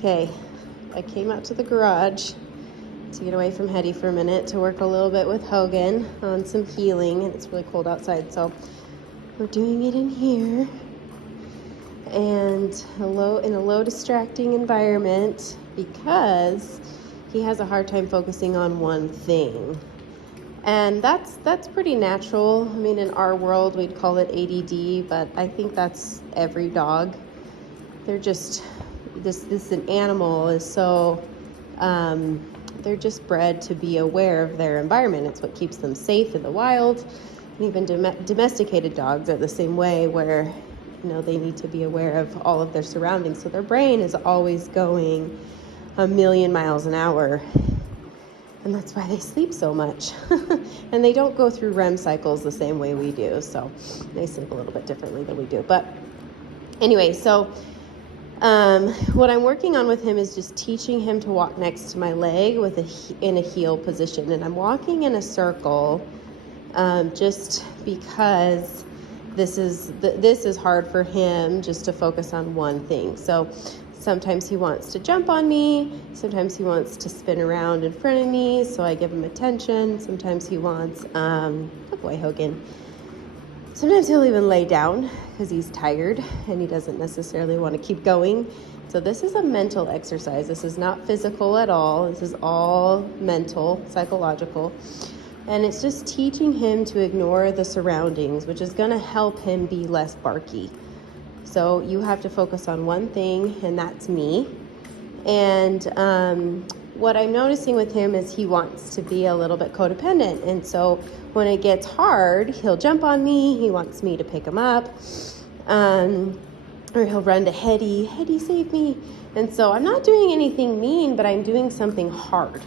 Okay, I came out to the garage to get away from Hetty for a minute to work a little bit with Hogan on some healing, and it's really cold outside, so we're doing it in here and in a low distracting environment because he has a hard time focusing on one thing. And that's pretty natural. I mean, in our world, we'd call it ADD, but I think that's every dog. They're just, this an animal is so, they're just bred to be aware of their environment. It's what keeps them safe in the wild. And even domesticated dogs are the same way, where, they need to be aware of all of their surroundings. So their brain is always going a million miles an hour. And that's why they sleep so much. And they don't go through REM cycles the same way we do. So they sleep a little bit differently than we do. But anyway, so what I'm working on with him is just teaching him to walk next to my leg in a heel position. And I'm walking in a circle just because this is hard for him just to focus on one thing. So sometimes he wants to jump on me. Sometimes he wants to spin around in front of me, so I give him attention. Sometimes he wants, good boy, Hogan. Sometimes he'll even lay down because he's tired and he doesn't necessarily want to keep going. So this is a mental exercise. This is not physical at all. This is all mental, psychological. And it's just teaching him to ignore the surroundings, which is going to help him be less barky. So you have to focus on one thing, and that's me. And what I'm noticing with him is he wants to be a little bit codependent. And so when it gets hard, he'll jump on me. He wants me to pick him up. Or he'll run to Hetty. Hetty, save me. And so I'm not doing anything mean, but I'm doing something hard.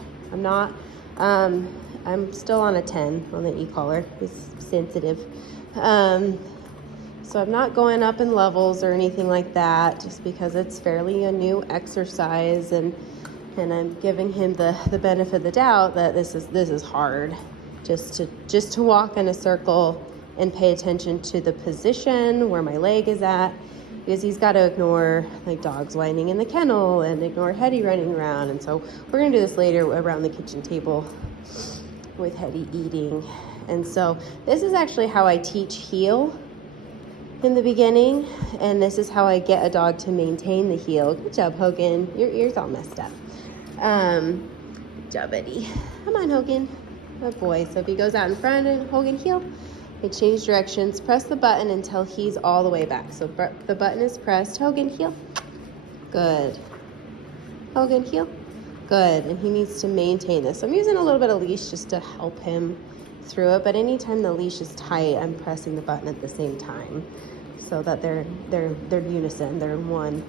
I'm still on a 10 on the e-collar. He's sensitive. So I'm not going up in levels or anything like that, just because it's fairly a new exercise, and I'm giving him the benefit of the doubt that this is hard, just to walk in a circle and pay attention to the position where my leg is at, because he's got to ignore like dogs whining in the kennel and ignore Hetty running around. And so we're gonna do this later around the kitchen table with Hetty eating. And so this is actually how I teach heel in the beginning, and this is how I get a dog to maintain the heel. Good job, Hogan. Your ear's all messed up. Good job, Eddie. Come on, Hogan. Good boy. So if he goes out in front and Hogan heel, we change directions. Press the button until he's all the way back. So the button is pressed. Hogan heel. Good. Hogan heel. Good. And he needs to maintain this. So I'm using a little bit of leash just to help him through it, but anytime the leash is tight, I'm pressing the button at the same time, so that they're unison, they're in one.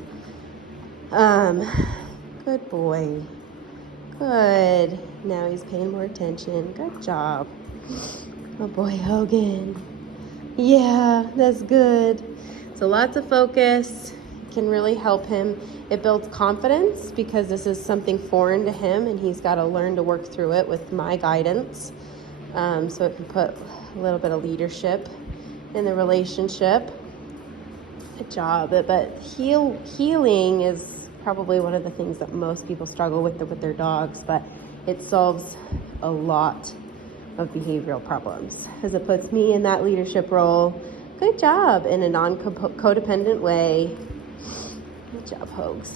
Good boy. Good. Now he's paying more attention. Good job. Oh boy, Hogan. Yeah, that's good. So lots of focus can really help him. It builds confidence because this is something foreign to him, and he's got to learn to work through it with my guidance. So it can put a little bit of leadership in the relationship. Good job. But healing is probably one of the things that most people struggle with their dogs, but it solves a lot of behavioral problems as it puts me in that leadership role. Good job, in a non-codependent way. Good job, Hogs.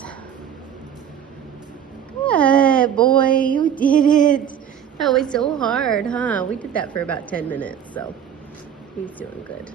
Good boy, you did it. That was so hard, huh? We did that for about 10 minutes, so he's doing good.